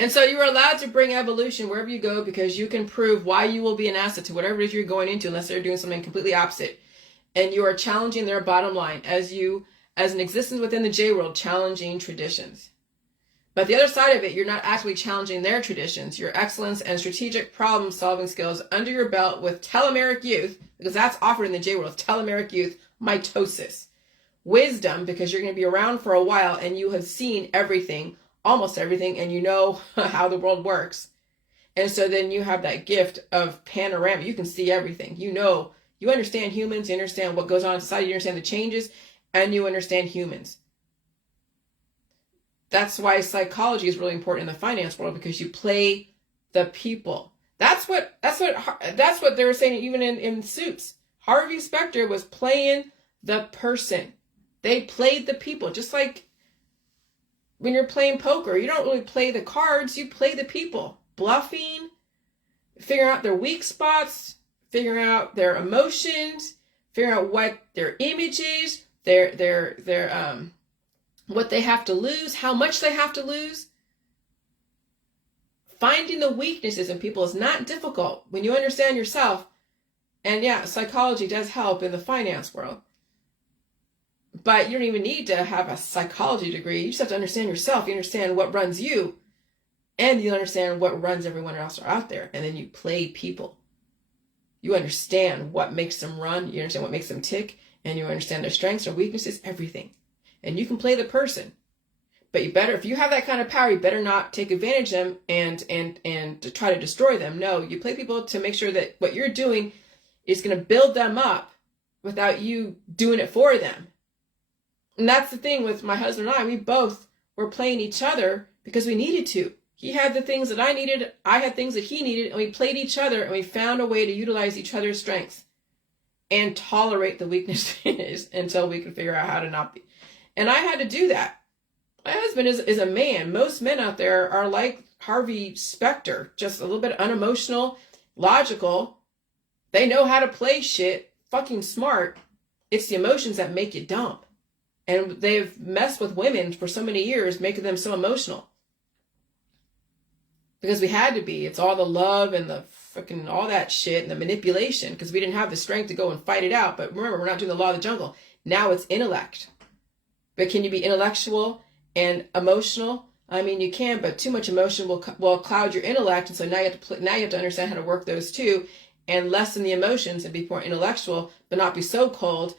And so you are allowed to bring evolution wherever you go because you can prove why you will be an asset to whatever it is you're going into unless they're doing something completely opposite. And you are challenging their bottom line as an existence within the J world, challenging traditions. But the other side of it, you're not actually challenging their traditions, your excellence and strategic problem solving skills under your belt with telomeric youth, because that's offered in the J world, telomeric youth, mitosis. Wisdom, because you're going to be around for a while and you have seen everything, almost everything, and you know how the world works. And so then you have that gift of panorama. You can see everything. You know You understand humans, you understand what goes on in society, you understand the changes, and you understand humans. That's why psychology is really important in the finance world, because you play the people. That's what they were saying even in Suits. Harvey Specter was playing the person. They played the people. Just like when you're playing poker, you don't really play the cards, you play the people. Bluffing, figuring out their weak spots, figuring out their emotions, figuring out what their image is, their what they have to lose, how much they have to lose. Finding the weaknesses in people is not difficult when you understand yourself. And yeah, psychology does help in the finance world. But you don't even need to have a psychology degree. You just have to understand yourself. You understand what runs you, and you understand what runs everyone else out there. And then you play people. You understand what makes them run. You understand what makes them tick. And you understand their strengths, their weaknesses, everything. And you can play the person. But you better, if you have that kind of power, you better not take advantage of them and to try to destroy them. No, you play people to make sure that what you're doing is going to build them up without you doing it for them. And that's the thing with my husband and I. We both were playing each other because we needed to. He had the things that I needed. I had things that he needed. And we played each other, and we found a way to utilize each other's strengths and tolerate the weaknesses until we could figure out how to not be. And I had to do that. My husband is a man. Most men out there are like Harvey Specter, just a little bit unemotional, logical. They know how to play shit, fucking smart. It's the emotions that make you dumb. And they've messed with women for so many years, making them so emotional. Because we had to be. It's all the love and the fucking all that shit and the manipulation, because we didn't have the strength to go and fight it out. But remember, we're not doing the law of the jungle. Now it's intellect. But can you be intellectual and emotional? I mean, you can, but too much emotion will cloud your intellect. And so now you have to understand how to work those two and lessen the emotions and be more intellectual, but not be so cold.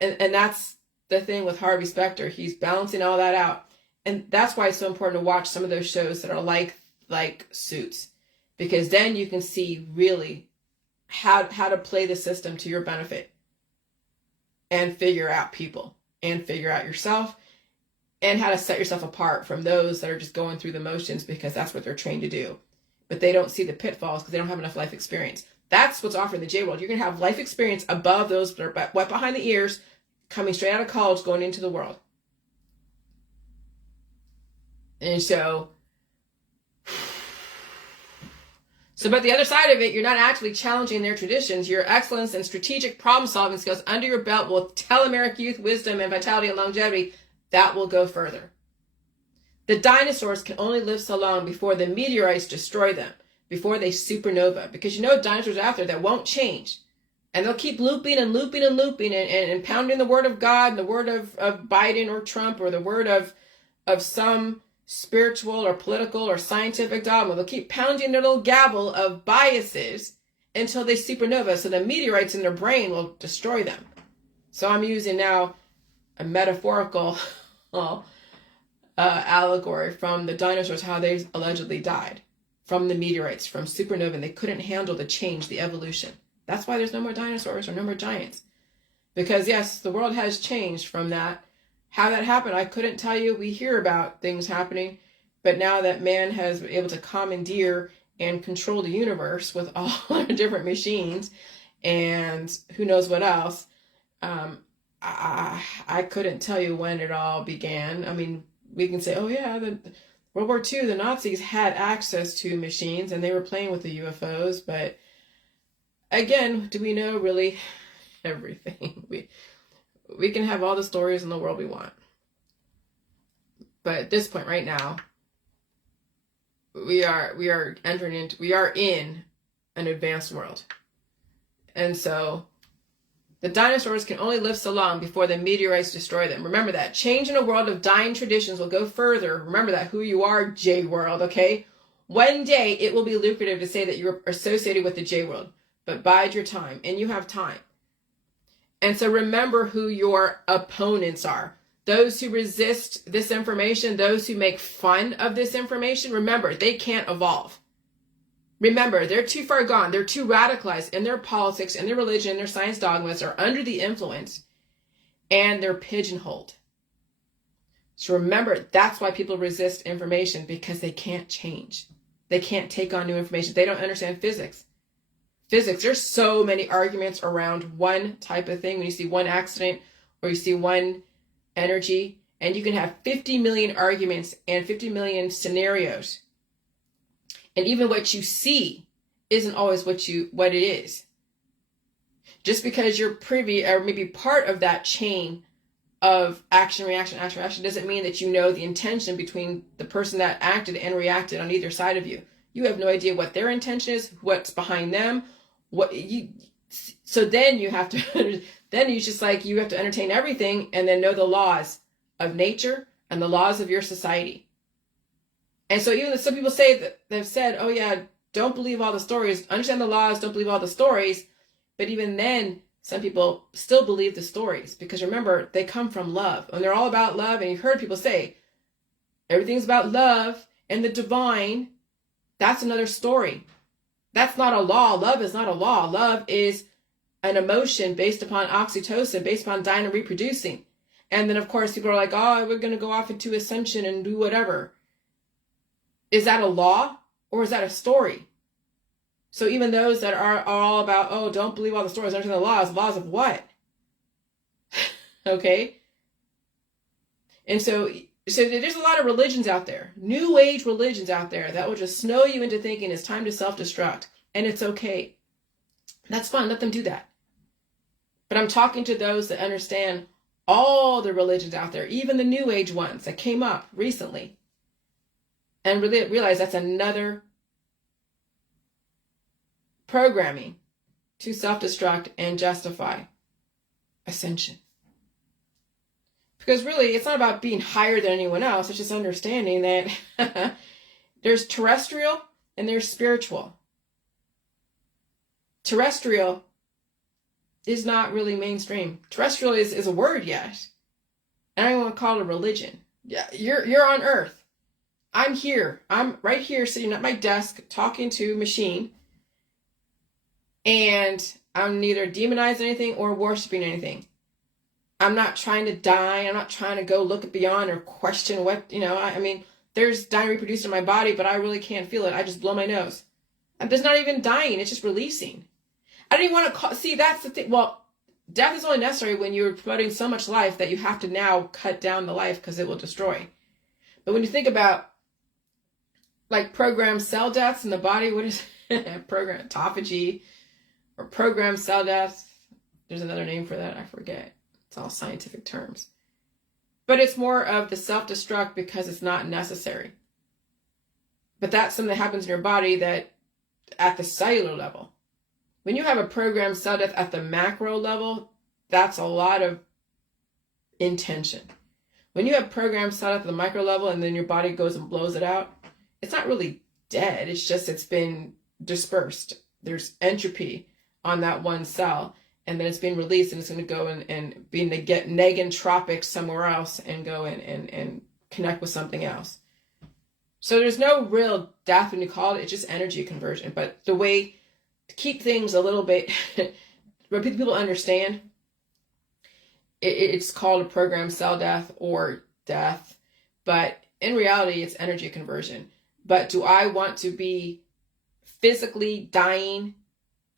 And that's the thing with Harvey Specter. He's balancing all that out. And that's why it's so important to watch some of those shows that are like Suits, because then you can see really how to play the system to your benefit and figure out people and figure out yourself and how to set yourself apart from those that are just going through the motions because that's what they're trained to do. But they don't see the pitfalls because they don't have enough life experience. That's what's offered in the J world. You're going to have life experience above those that are wet behind the ears, coming straight out of college, going into the world. And but the other side of it, you're not actually challenging their traditions. Your excellence and strategic problem-solving skills under your belt will telomeric youth, wisdom, and vitality and longevity. That will go further. The dinosaurs can only live so long before the meteorites destroy them, before they supernova. Because you know dinosaurs are out there that won't change. And they'll keep looping and looping and looping and pounding the word of God and the word of Biden or Trump or the word of some spiritual or political or scientific dogma. They'll keep pounding their little gavel of biases until they supernova. So the meteorites in their brain will destroy them. So I'm using now a metaphorical allegory from the dinosaurs, how they allegedly died from the meteorites, from supernova. And they couldn't handle the change, the evolution. That's why there's no more dinosaurs or no more giants. Because yes, the world has changed from that. How that happened, I couldn't tell you. We hear about things happening, but now that man has been able to commandeer and control the universe with all our different machines and who knows what else, I couldn't tell you when it all began. I mean, we can say, oh yeah, World War II, the Nazis had access to machines and they were playing with the UFOs, but again, do we know really everything? We can have all the stories in the world we want. But at this point right now, we are in an advanced world. And so the dinosaurs can only live so long before the meteorites destroy them. Remember that. Change in a world of dying traditions will go further. Remember that, who you are, J world, okay? One day it will be lucrative to say that you're associated with the J world. But bide your time, and you have time. And so remember who your opponents are. Those who resist this information, those who make fun of this information, remember, they can't evolve. Remember, they're too far gone. They're too radicalized in their politics, in their religion, their science dogmas, are under the influence, and they're pigeonholed. So remember, that's why people resist information, because they can't change. They can't take on new information. They don't understand physics. There's so many arguments around one type of thing. When you see one accident or you see one energy, and you can have 50 million arguments and 50 million scenarios. And even what you see isn't always what it is. Just because you're privy or maybe part of that chain of action, reaction, action, reaction, doesn't mean that you know the intention between the person that acted and reacted on either side of you. You have no idea what their intention is, what's behind them, so then you have to, you have to entertain everything and then know the laws of nature and the laws of your society. And so even some people say that they've said, oh yeah, don't believe all the stories, understand the laws, don't believe all the stories. But even then, some people still believe the stories, because remember, they come from love and they're all about love. And you've heard people say everything's about love and the divine. That's another story. That's not a law. Love is not a law. Love is an emotion based upon oxytocin, based upon dying and reproducing. And then, of course, people are like, oh, we're going to go off into ascension and do whatever. Is that a law or is that a story? So even those that are all about, oh, don't believe all the stories, understand the laws of what? Okay? And so there's a lot of religions out there, new age religions out there that will just snow you into thinking it's time to self-destruct. And it's okay. That's fine. Let them do that. But I'm talking to those that understand all the religions out there, even the new age ones that came up recently, and really realize that's another programming to self-destruct and justify ascension. Because really, it's not about being higher than anyone else. It's just understanding that there's terrestrial and there's spiritual. Terrestrial is not really mainstream. Terrestrial is a word, yes. And I don't want to call it a religion. Yeah, you're on Earth. I'm here. I'm right here sitting at my desk talking to a machine. And I'm neither demonizing anything or worshiping anything. I'm not trying to die. I'm not trying to go look beyond or question what, I mean, there's dying reproduced in my body, but I really can't feel it. I just blow my nose. And there's not even dying. It's just releasing. I don't even want to see, that's the thing. Well, death is only necessary when you're promoting so much life that you have to now cut down the life because it will destroy. But when you think about like programmed cell deaths in the body, what is program autophagy or programmed cell death? There's another name for that. I forget. It's all scientific terms. But it's more of the self-destruct because it's not necessary. But that's something that happens in your body that at the cellular level. When you have a programmed cell death at the macro level, that's a lot of intention. When you have programmed cell death at the micro level and then your body goes and blows it out, it's not really dead. It's just it's been dispersed. There's entropy on that one cell. And then it's being released and it's going to go and be negentropic somewhere else and go and connect with something else. So there's no real death when you call it. It's just energy conversion. But the way to keep things a little bit, where people understand, it's called a programmed cell death or death. But in reality, it's energy conversion. But do I want to be physically dying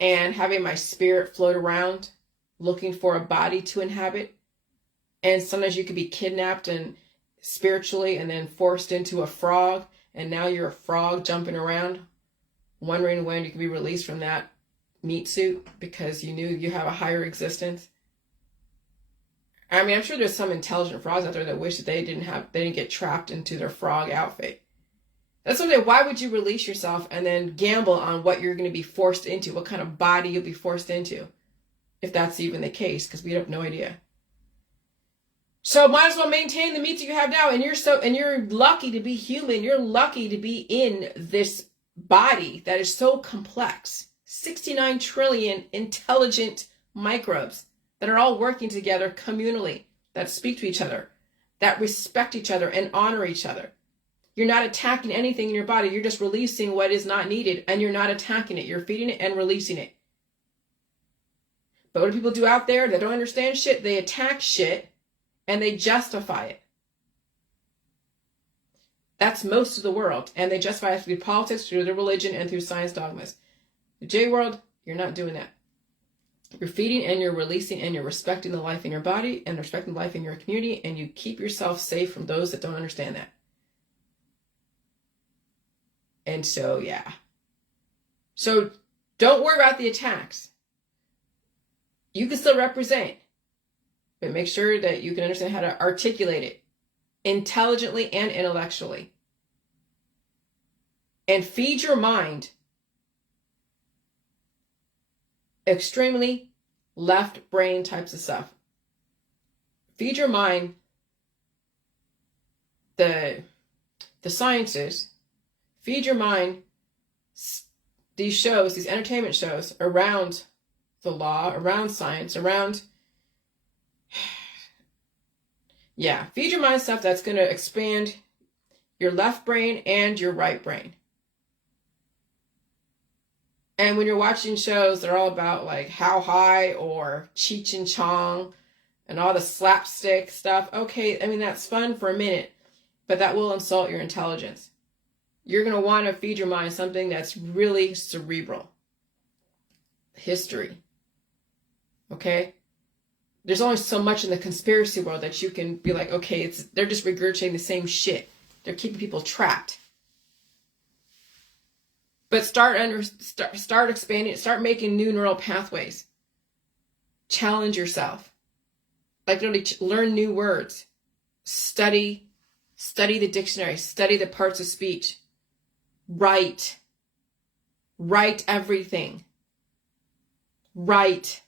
and having my spirit float around looking for a body to inhabit? And sometimes you could be kidnapped and spiritually and then forced into a frog. And now you're a frog jumping around, wondering when you can be released from that meatsuit because you knew you have a higher existence. I mean, I'm sure there's some intelligent frogs out there that wish that they didn't get trapped into their frog outfit. That's something. Why would you release yourself and then gamble on what you're going to be forced into, what kind of body you'll be forced into, if that's even the case, because we have no idea. So might as well maintain the meat that you have now, and you're lucky to be human. You're lucky to be in this body that is so complex. 69 trillion intelligent microbes that are all working together communally, that speak to each other, that respect each other and honor each other. You're not attacking anything in your body. You're just releasing what is not needed, and you're not attacking it. You're feeding it and releasing it. But what do people do out there that don't understand shit? They attack shit and they justify it. That's most of the world. And they justify it through politics, through their religion, and through science dogmas. The J world, you're not doing that. You're feeding and you're releasing and you're respecting the life in your body and respecting the life in your community, and you keep yourself safe from those that don't understand that. And so, yeah. So don't worry about the attacks. You can still represent, but make sure that you can understand how to articulate it intelligently and intellectually. And feed your mind extremely left brain types of stuff. Feed your mind the sciences. Feed your mind these shows, these entertainment shows around the law, around science, around, yeah, feed your mind stuff that's going to expand your left brain and your right brain. And when you're watching shows that are all about like How High or Cheech and Chong and all the slapstick stuff, okay, I mean, that's fun for a minute, but that will insult your intelligence. You're going to want to feed your mind something that's really cerebral. History. Okay? There's only so much in the conspiracy world that you can be like, okay, they're just regurgitating the same shit. They're keeping people trapped. But start expanding, start making new neural pathways. Challenge yourself. Like literally learn new words. Study the dictionary, study the parts of speech. Write everything. Write.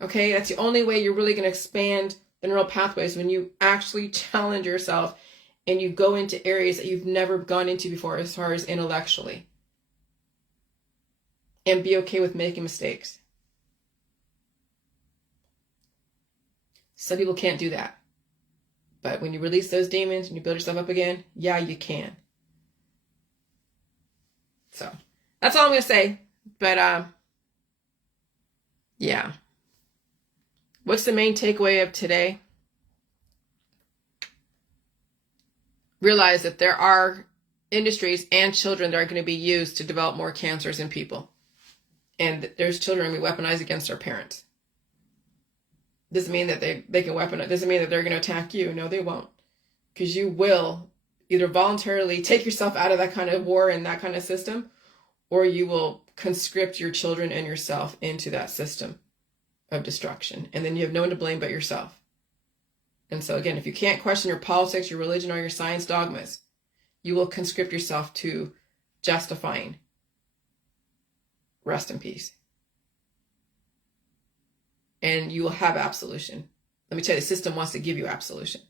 Okay, that's the only way you're really going to expand the neural pathways, when you actually challenge yourself and you go into areas that you've never gone into before as far as intellectually. And be okay with making mistakes. Some people can't do that. But when you release those demons and you build yourself up again, yeah, you can. So that's all I'm going to say. But yeah. What's the main takeaway of today? Realize that there are industries and children that are going to be used to develop more cancers in people. And there's children going to be weaponized against their parents. Doesn't mean that they can weaponize. Doesn't mean that they're going to attack you. No, they won't. Because you will either voluntarily take yourself out of that kind of war and that kind of system, or you will conscript your children and yourself into that system of destruction. And then you have no one to blame but yourself. And so again, if you can't question your politics, your religion, or your science dogmas, you will conscript yourself to justifying. Rest in peace. And you will have absolution. Let me tell you, the system wants to give you absolution.